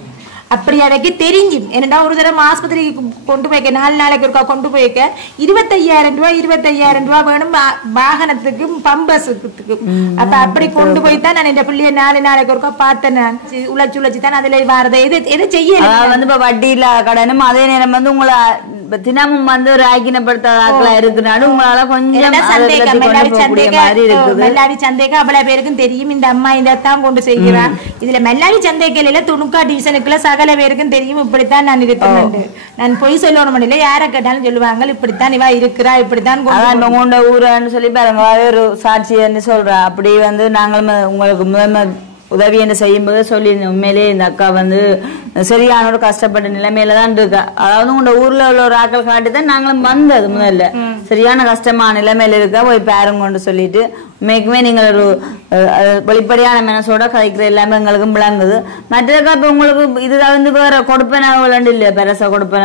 அப்படி அவைக்கு தெரிஞ்சும் என்னடா ஒரு தடவை ஆஸ்பத்திரிக்கு கொண்டு போய்க்க 4 நாளைக்கு இருக்கா கொண்டு போய்க்க 25,000 ரூபாய் வேணும் வாகனத்துக்கும் பம்பஸுக்கு. அப்ப அப்படி கொண்டு போய் தான் நான் இந்த பிள்ளைய 4 நாளைக்கு இருக்கா பார்த்தேன். நான் உழைச்சு தான் அதுல வரதை எது செய்ய வந்து இப்ப வட்டி இல்லாத கடனும் அதே நேரம் வந்து உங்களை தினமும் வந்து ஒரு ஆக்கினப்படுத்தாத இருக்குனாலும் உங்களால கொஞ்சம் மெல்லாவி சந்தைக்கு அவ்வளவு பேருக்கும் தெரியும். இந்த அம்மா இதைத்தான் கொண்டு செய்கிறான். இதுல மெல்லாவி சந்தைகளில துணுக்கா டிவிஷனுக்குள்ள சகல பேருக்கும் தெரியும். இப்படித்தான் நான் இருக்கிறேன். நான் பொய் சொல்லணும் இல்லை. யாரை கேட்டாலும் சொல்லுவாங்க இப்படித்தான் இவா இருக்கிறா இப்படித்தான் உங்களோட ஊருன்னு சொல்லி பாருங்க ஒரு சாட்சின்னு சொல்றா. அப்படி வந்து நாங்களும் உங்களுக்கு உதவி என்ன செய்யும்போது சொல்லி உண்மையிலே இந்த அக்கா வந்து சரியான ஒரு கஷ்டப்பட்ட நிலைமையில தான் இருக்கா. அதாவது உங்களோட ஊர்ல உள்ள ஒரு ஆக்கள் காட்டிதான் நாங்களும் வந்தது முதல்ல சரியான கஷ்டமான நிலைமையில இருக்கா போய் பாருங்கன்னு சொல்லிட்டு உண்மைக்குமே நீங்கள் ஒரு வெளிப்படையான மனசோட கதைக்கிற எல்லாமே எங்களுக்கும் விளங்குது. மற்றக்கா இப்ப உங்களுக்கு இதுதான் வந்து வேற கொடுப்பன இல்லையா? பெருசா கொடுப்பன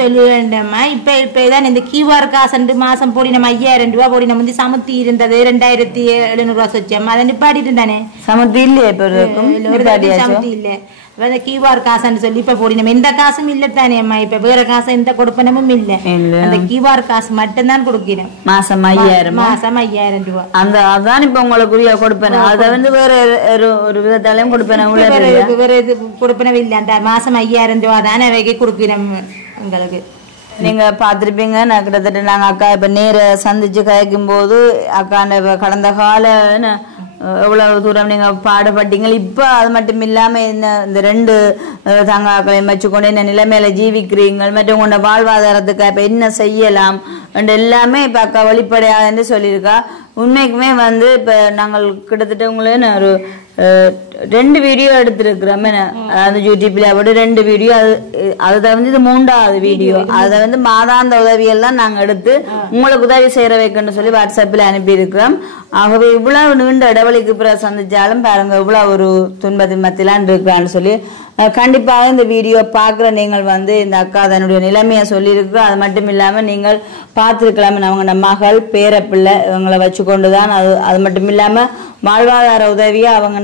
சொல்லி வேண்டாமா? இப்ப இதான் இந்த QR காசு மாசம் போடி நம்ம 5,000 ரூபாய் போடி நம்ம வந்து சமத்தி இருந்தது 2,700 ரூபாய் சொச்சம் அதை நிப்பாட்டிட்டு இருந்தானே. சமத்தி இல்லையா? இப்ப சமத்தி இல்ல QR காசுன்னு சொல்லி இப்ப போடி நம்ம எந்த காசும் இல்ல தானே அம்மா. இப்ப வேற காசு எந்த கொடுப்பனமும் இல்ல. அந்த QR காசு மட்டும் தான் கொடுக்கிறேன். மாசம் 5,000 ரூபாய். அந்த அதான் இப்ப உங்களுக்கு கொடுப்பேன். அதை வந்து வேற ஒரு விதத்தாலையும் கொடுப்பேன். வேற இது கொடுப்பனவே இல்ல. அந்த மாசம் 5,000 ரூபாய் தானே அவைக்கு கொடுக்கிறேன் உங்களுக்கு. நீங்க பாத்திருப்பீங்க. நான் கிட்டத்தட்ட நாங்க அக்கா இப்ப நேர சந்திச்சு கதைக்கும் போது அக்கா கடந்த கால எவ்வளவு தூரம் நீங்க பாடுபட்டீங்க. இப்ப அது மட்டும் இல்லாம இந்த 2 தங்காக்களையும் வச்சுக்கொண்டு என்ன நிலைமையில ஜீவிக்கிறீங்க மற்றும் உங்களோட வாழ்வாதாரத்துக்கு இப்ப என்ன செய்யலாம் அண்ட் எல்லாமே இப்ப அக்கா வெளிப்படையாதுன்னு சொல்லியிருக்கா. உண்மைக்குமே வந்து இப்ப நாங்கள் கிட்டத்தட்ட உங்களே ஒரு 2 வீடியோ எடுத்திருக்கிறோம். அதாவது யூடியூப்ல அப்படி 2 வீடியோ, அதை வந்து இது 3வது வீடியோ. அதை வந்து மாதாந்த உதவியெல்லாம் நாங்க எடுத்து உங்களுக்கு உதவி செய்யற வைக்கணும்னு சொல்லி வாட்ஸ்அப்ல அனுப்பி இருக்கிறோம். ஆகவே இவ்வளவு நீண்ட இடைவெளிக்கு பிறகு சந்திச்சாலும் பாருங்க இவ்வளவு ஒரு துன்பத்தின் மத்தியிலாம் இருக்கான்னு சொல்லி கண்டிப்பாக இந்த வீடியோ பாக்குற நீங்கள் வந்து இந்த அக்கா தன்னுடைய நிலைமையை சொல்லியிருக்கிறோம். அது மட்டும் இல்லாம நீங்கள் பார்த்திருக்கலாம் அவங்க மகள் பேரப்பிள்ளை இவங்களை வச்சு கொண்டுதான் அது மட்டும் இல்லாம வாழ்வாதார உதவியா அவங்க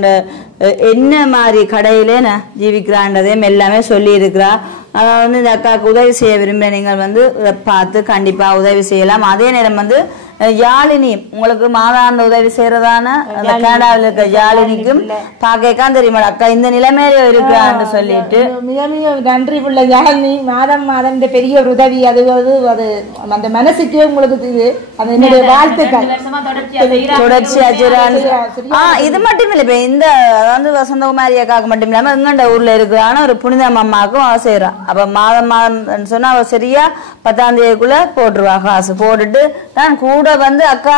என்ன மாதிரி கடையில ஜீவிக்கிறான்றதையும் எல்லாமே சொல்லி இருக்கிறா. அதாவது வந்து இந்த அக்காவுக்கு உதவி செய்ய விரும்புற நீங்கள் வந்து பார்த்து கண்டிப்பா உதவி செய்யலாம். அதே நேரம் வந்து யாழினி உங்களுக்கு மாதாந்த உதவி செய்யறதான அந்த கனடாவில் இருக்க யாழினிக்கும் பாக்கத்தான் தெரியுமா அக்கா இந்த நிலைமையில இருக்கிறான்னு சொல்லிட்டு மிக மிக நன்றி உள்ள யாழினி. மாதம் இந்த பெரிய ஒரு உதவி அது அந்த மனசுக்கே உங்களுக்கு அது என்னுடைய வாழ்த்துக்கள் தொடர்ச்சியா. இது மட்டும் இல்ல இப்ப இந்த அதாவது வசந்தகுமாரி அக்காவுக்கு மட்டும் இல்லாம எங்கண்ட ஊர்ல இருக்கிறான ஒரு புனித அம்மாவுக்கும் அவ செய்யறான். அப்ப மாதம் சொன்னா அவ சரியா 10ஆம் தேதிக்குள்ள போட்டுருவா. காசு போட்டுட்டு தான் கூட வந்து அக்கா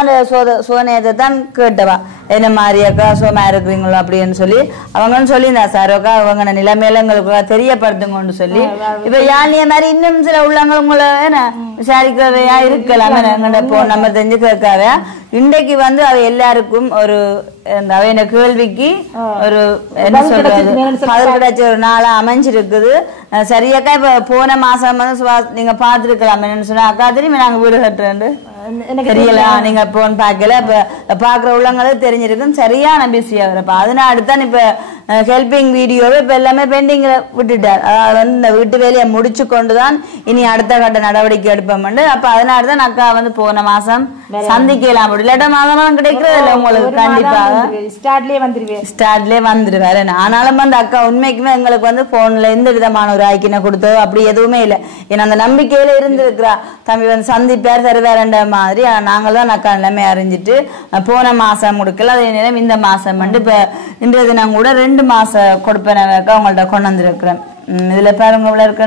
சோனியத்தை தான் கேட்டவா என்ன மாதிரி அக்கா சோமா இருக்கிறீங்களோ அப்படின்னு சொல்லி அவங்கன்னு சொல்லியிருந்தா சார் அக்கா அவங்க நிலைமையில எங்களுக்கு தெரியப்படுத்துங்கன்னு சொல்லி. இப்ப யாழினிய மாதிரி இன்னும் சில உள்ளவங்க உங்களை என்ன விசாரிக்கிறவையா இருக்கலாம் எங்கட போ நம்ம தெரிஞ்சுக்கிறதுக்காக இன்றைக்கு வந்து அவ எல்லாருக்கும் ஒரு அவைய கேள்விக்கு ஒரு என்ன சொல்றது பதில் கிடைச்ச ஒரு நாளா அமைஞ்சிருக்குது. சரியாக்கா இப்ப போன மாசம் வந்து நீங்க பாத்துருக்கலாம் என்னன்னு சொன்னா அக்கா திரும்பி நாங்க வீடு கட்டுறேன் தெரியல நீங்க போன் பாக்கல இப்ப பாக்குற உள்ளவங்களுக்கு தெரிஞ்சிருக்கும் சரியான பிஸியா வரப்ப அதனால அடுத்தான் இப்ப ஹெல்பிங் வீடியோவை இப்ப எல்லாமே பெண்டிங்ல விட்டுட்டார். அதாவது வந்து இந்த வீட்டு வேலையை முடிச்சு கொண்டுதான் இனி அடுத்த கட்ட நடவடிக்கை எடுப்போம். அப்ப அதனாலதான் அக்கா வந்து போன மாசம் சந்திக்கலாம் இல்லாட்ட மாதம் கிடைக்கிறது இல்ல உங்களுக்கு கண்டிப்பாக ஸ்டார்ட்லயே வந்துருவாரு. ஆனாலும் வந்து அக்கா உண்மைக்குமே எங்களுக்கு வந்து போன்ல எந்த விதமான ஒரு ஐக்கியம் கொடுத்தோ அப்படி எதுவுமே இல்லை. ஏன்னா அந்த நம்பிக்கையில இருந்திருக்கிறா தம்பி வந்து சந்திப்பார் தருவாருன்ற மாதிரி. நாங்கள் தான் அக்கா நிலைமை அறிஞ்சிட்டு போன மாசம் கொடுக்கல அதே நேரம் இந்த மாசம் வந்து இப்ப இன்றைய தினம் கூட 2 மாச கொடுப்பேன் அக்கா உங்கள்ட்ட கொண்டு வந்திருக்கிறேன். இதுல பாருங்க இவ்வளவு இருக்கு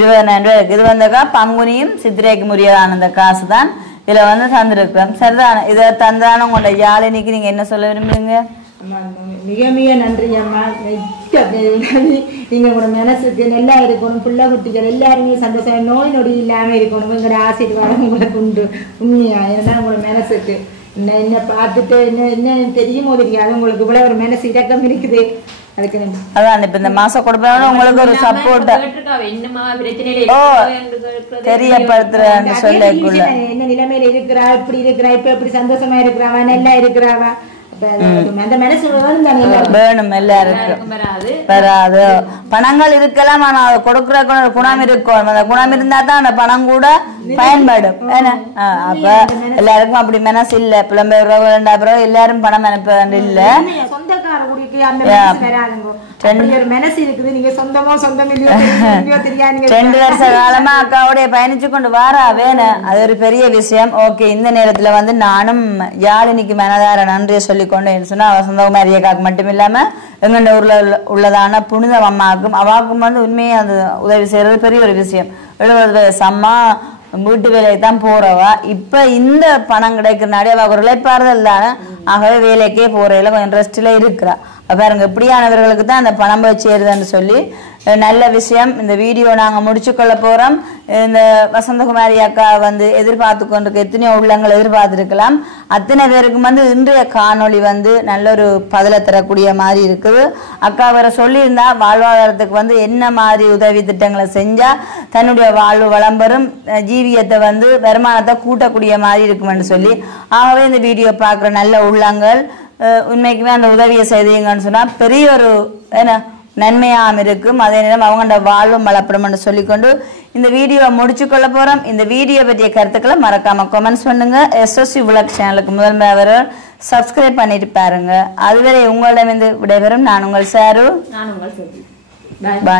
20,000 ரூபாய். இது வந்தக்கா பங்குனியும் சித்திரைக்கு முறியதான அந்த காசு தான் இதுல வந்து தந்திருக்கிறோம். சரிதான இதை தந்தான உங்களோட யாழினிக்கு நீங்க என்ன சொல்ல விரும்புறீங்க? மிக மிக நன்றி அம்மா. நீங்க உங்களோட மனசுக்கு நல்லா இருக்கணும், பிள்ளை குட்டிகள் எல்லாருமே சந்தோஷம் நோய் நொடி இல்லாம இருக்கணும் எங்களோட ஆசீர்வாதம் உங்களுக்கு உண்டு. உண்மையா ஏன்னா உங்களோட மனசுக்கு என்ன பார்த்துட்டு என்ன தெரியுமோ தெரியாது உங்களுக்கு இவ்வளவு ஒரு மனசு இறக்கம் இருக்குது. அதான் இப்ப இந்த மாசம் கொடுப்பா உங்களுக்கு ஒரு சப்போர்ட் தெரியப்படுத்துறேன்னு சொல்லக்குள்ள என்ன நிலைமையில இருக்கிறா இப்படி இருக்கிறா இப்ப எப்படி சந்தோஷமா இருக்கிறாவா நல்லா இருக்கிறாவா வேணும் எல்லாருக்கும் வராது. பணங்கள் இருக்கலாம் ஆனா கொடுக்குற குணம் இருக்கும். அந்த குணம் இருந்தா தான் அந்த பணம் கூட பயன்படும். அப்ப எல்லாருக்கும் அப்படி மனசு இல்ல. புலம்பெயர் அப்புறம் எல்லாரும் பணம் அனுப்ப இல்ல. 2 வருஷ காலமா அக்காவோடைய பயணிச்சு கொண்டு வாரா வேணும். அது ஒரு பெரிய விஷயம். ஓகே இந்த நேரத்துல வந்து நானும் யாழினிக்கு மனதார நன்றியை சொல்லிக்கொண்டேன் சொன்னா வசந்தகுமாரி அக்காவுக்கு மட்டும் இல்லாம எங்கண்ட ஊர்ல உள்ளதான புனித அம்மாவுக்கும் அவாவுக்கும் வந்து உண்மையை அது உதவி செய்யறது பெரிய ஒரு விஷயம். 70 வயசு அம்மா வீட்டு வேலையை தான் போறவா. இப்ப இந்த பணம் கிடைக்கிறனாலே அவ ஒரு இழைப்பாறுதல் தானே. ஆகவே வேலைக்கே போறையில கொஞ்சம் இன்ட்ரெஸ்ட்ல இருக்கிறா. பாருங்க இப்படியானவர்களுக்கு தான் அந்த பணம் போய் சேருதுன்னு சொல்லி நல்ல விஷயம். இந்த வீடியோ நாங்க முடிச்சு கொள்ள போறோம். இந்த வசந்தகுமாரி அக்கா வந்து எதிர்பார்த்து கொண்டிருக்க எத்தனையோ உள்ளங்கள் எதிர்பார்த்திருக்கலாம். அத்தனை பேருக்கு வந்து இன்றைய காணொளி வந்து நல்ல ஒரு பதிலை தரக்கூடிய மாதிரி இருக்குது. அக்கா வேற சொல்லியிருந்தா வாழ்வாதாரத்துக்கு வந்து என்ன மாதிரி உதவி திட்டங்களை செஞ்சா தன்னுடைய வாழ்வு வளம் பெறும் ஜீவியத்தை வந்து வருமானத்தை கூட்டக்கூடிய மாதிரி இருக்குமென்னு சொல்லி. ஆகவே இந்த வீடியோ பார்க்குற நல்ல உள்ளங்கள் உண்மைக்குமே அந்த உதவியை செய்தீங்கன்னு சொன்னா பெரிய ஒரு என்ன நன்மையாகவும் இருக்கும். அதே நேரம் அவங்களோட வாழ்வும் வளப்படும் சொல்லிக்கொண்டு இந்த வீடியோவை முடிச்சு கொள்ள போறோம். இந்த வீடியோ பற்றிய கருத்துக்களை மறக்காம கமெண்ட்ஸ் பண்ணுங்க. SSV Vlog சேனலுக்கு முதல் சப்ஸ்கிரைப் பண்ணிட்டு பாருங்க. அதுவரை உங்களிடமிருந்து விடைபெறும் நான் உங்கள் சாரு. நான் உங்கள் பாய்.